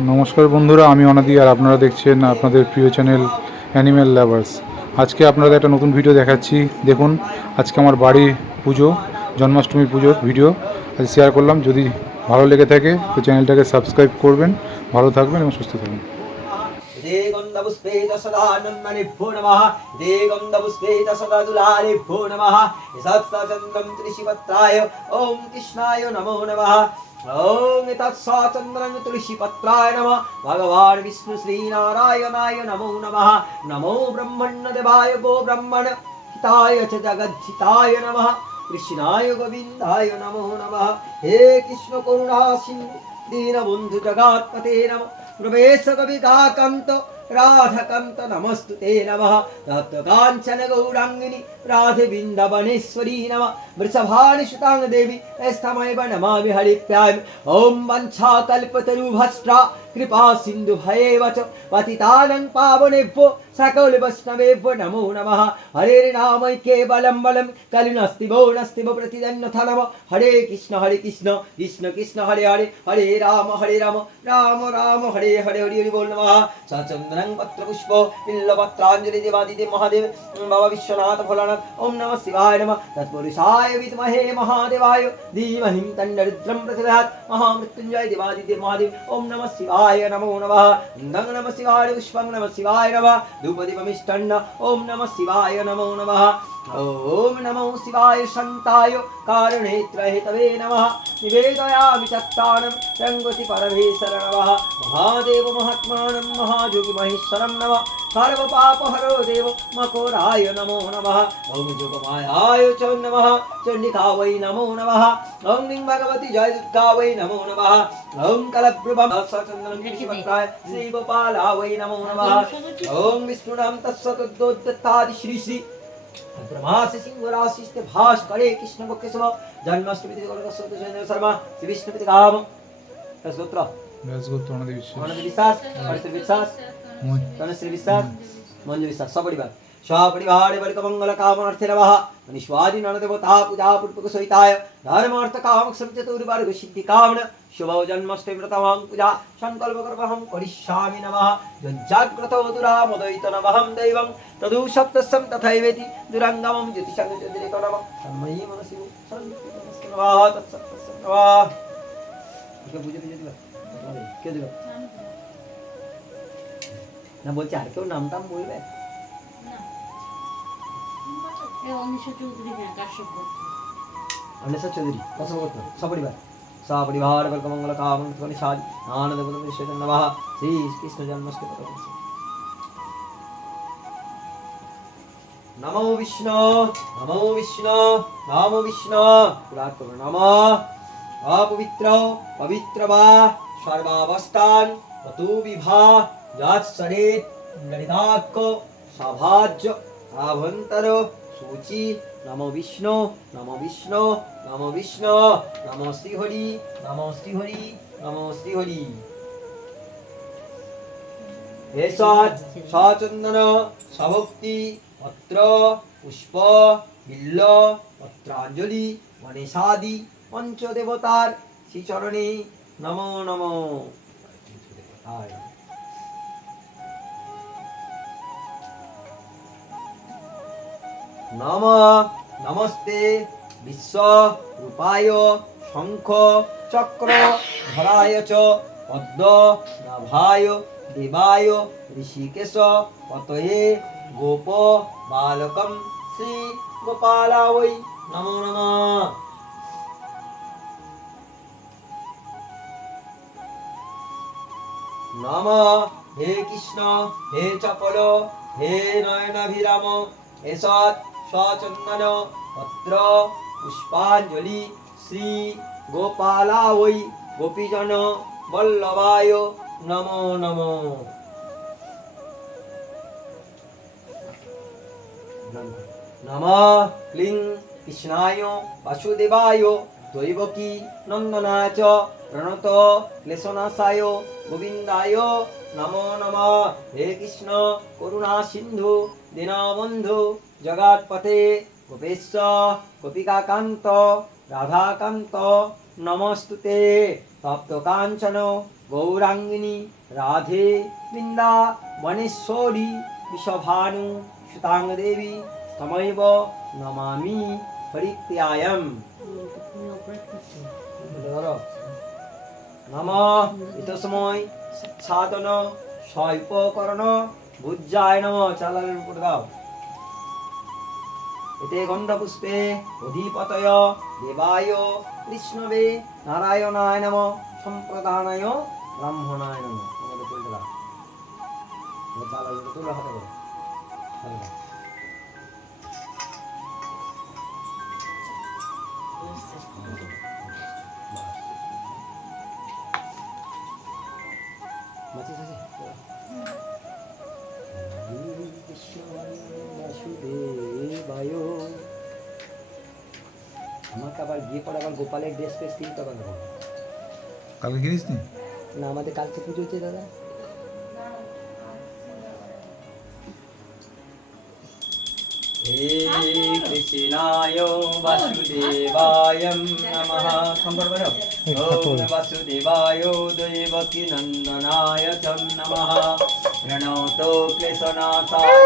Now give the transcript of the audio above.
নমস্কার বন্ধুরা আমি অনাদি আর আপনারা দেখছেন আপনাদের প্রিয় চ্যানেল অ্যানিম্যাল লাভার্স আজকে আপনাদের একটা নতুন ভিডিও দেখাচ্ছি দেখুন আজকে আমার বাড়ি পুজো জন্মাষ্টমী পুজোর ভিডিও আজ শেয়ার করলাম যদি ভালো লেগে থাকে তো চ্যানেলটাকে সাবস্ক্রাইব করবেন ভালো থাকবেন এবং সুস্থ থাকবেন देगन्धपुष्पेत सदा नन्दनिभ्यो नमः देगन्धपुष्पेत सदा दुलालिभ्यो नमः यशस्सचन्द्रं तुलसीपत्राय ॐ कृष्णाय नमो नमः ॐ तत्सचन्द्रं तुलसीपत्राय नमः भगवान् विष्णु श्रीनारायणाय नमो नमः नमो ब्रह्मण्यदेवाय गो ब्रह्मण हिताय च जगद्धिताय नमः कृष्णाय गोविन्दाय नमो नमः हे कृष्ण करुणा सिन्धु दीनबन्धु जगत्पते नमः प्रवेश कविकान्त राधकान्त नमस्तु ते नमः तत्त्वकाञ्चन गौराङ्गिनि राधे बिन्दवनेश्वरी नमः वृषभानि सुतां देवी स्तमैव नमामि हरिप्यामि ॐ वञ्छाकल्पतरुभष्ट्रा कृपा सिन्धु भयेव च पतितानं पावनेभ्यो सकल वैष्णवेभ्यो नमो नमः हरे नाम केवलं बलं कलिनस्तिभो नस्तिभो प्रतिदन्नथ नमः हरे कृष्ण हरे कृष्ण कृष्ण कृष्ण हरे हरे हरे राम हरे राम राम राम हरे हरे हरि हरि बोल नमः सचन्द्रं पत्रपुष्प बिल्लपत्राञ्जलि देवादिदेव महादेव बाबा विश्वनाथ भोलानाथ ॐ नमः शिवाय नमः तत्पुरुषाय विद्महे महादेवाय धीमहि तन्नरुद्रं प्रचोदयात् महामृत्युञ्जय देवादिदेव महादेव ॐ नमः शिवाय नमो नमः नमः नमः शिवाय पुष्पं नमः शिवाय नमः धूपदीपमिष्टन्न ॐ नमः शिवाय नमो नमः ॐ नमो शिवाय शान्ताय कारणेत्रहेतवे नमः निवेदयामि चत्तानं रङ्गति परमेश्वर नमः महादेव महात्मानं महायोगि महेश्वरं नमः सर्वपापहरो देव मकोराय नमो नमः ॐ जोगमायाय च नमः चण्डिका वै नमो नमः ॐ लिङ् भगवति जय दुर्गा वै नमो नमः ॐ कलभ्रुवं सचन्द्रं कृषिपत्राय श्रीगोपाला वै नमो नमः ॐ विष्णुनां तत्सतुर्दोत्तादि श्री श्री ब्रह्मासि सिंहराशिस्ते भास करे कृष्ण केशव जन्माष्टमी तिथि করে দশরথ জয়দেব শর্মা শ্রী বিষ্ণু পিতা কাম গোত্র ব্যাসগত অনাদি বিশ্বাস অনন্ত বিশ্বাস পরিত্র বিশ্বাস মো- তনুশ্রী বিশ্বাস মঞ্জু বিশ্বাস সপরিবার সপরিবার বলিক মঙ্গল কামার্থে নমঃ নিঃস্বাদি নরদেবতা পূজা পূর্বক সহিতায় ধর্মার্থ কাম চতুর্বার সিদ্ধি কামন শুভ জন্মাষ্টমী ব্রতমহং পূজা সংকল্প করবহং করিষ্যামি নমঃ জাগ্রত দুরামদয়িত নমহং দৈবং তদু সপ্তসম তথৈবেতি দুরঙ্গমম জ্যোতিষং জ্যোতিরেক নমঃ তন্ময়ী মনসি নমঃ তৎসৎ নমঃ বুঝে বুঝে দিবা কে দিবা না বলছি আর কেউ নাম টাম বলবে? অনিশা চৌধুরী হ্যাঁ সপরিবার। সপরিবার বর্গমঙ্গল কামন আনন্দ নমঃ। শ্রী কৃষ্ণ জন্মাষ্টমী কথা নমো বিষ্ণু নমো বিষ্ণু নমো বিষ্ণু পুরাত করো নম। অপবিত্র পবিত্র বা সর্বাবস্থান বিভা সাভাজ্য আভন্তর সূচি নমো বিষ্ণু নমো বিষ্ণু নমো বিষ্ণু নমো শ্রীহরি নমো নমো শ্রীহরি এষৎ সচন্দন সভক্তি পত্র পুষ্প বিল্ল পত্রাঞ্জলি গণেশাদি পঞ্চদেবতার শ্রীচরণে নমো নম আয়। নম, নমস্তে, বিশ্ব রূপায়, শঙ্খ, চক্র, ধরায় চ, পদ্ম নাভায় দেবায়, ঋষিকেশ, পতয়ে, গোপ, বালকম, শ্রী গোপালাবৈ নমো, নমঃ। নম, হে কৃষ্ণ, হে চপল, হে নয়নাভিরাম এসৎ সচন্দন পত্র পুষ্পাঞ্জলি শ্রী গোপালা ওই গোপীজন বল্লভায় নমো নমো নম ক্লিং কৃষ্ণায় বাসুদেবায় দৈবকী নন্দনাচ প্রণত ক্লেশনাশায় গোবিন্দায় নমো নম হে কৃষ্ণ করুণা সিন্ধু দীনবন্ধু জগৎপথে গোপেশ গোপিকাকান্ত, রাধাকান্ত, নমস্তুতে। তপ্ত কাঞ্চন গৌরাঙ্গিনী, রাধে, বৃন্দা, বনেশ্বরী, বিষভানু সুতাং দেবী তমৈব নমামি ধরো। নম। ইতসময় সাধন স্বল্পকরণ বুজ্জায় নম চালানের উপর দাও। এতে গন্ধপুষ্পে অধিপতয় দেবায় কৃষ্ণবে নারায়ণায় নম সম্প্রদানায় ব্রাহ্মণায় নম। আমাদের পড়ে দাও। চালানের হাতে করো মাছি বাসুদেবায় আমাকে আবার বিয়ে পরে আবার গোপালের ড্রেস ফ্রেস কিনতে হবে কালকে কিনিস না আমাদের কালকে পুজো হচ্ছে দাদা। হে কৃষ্ণায় বাসুদেবায় नमः ওম বাসুদেবায় দেবকী নন্দনায় চ নমঃ প্রণৌতো ক্লেশনাশায়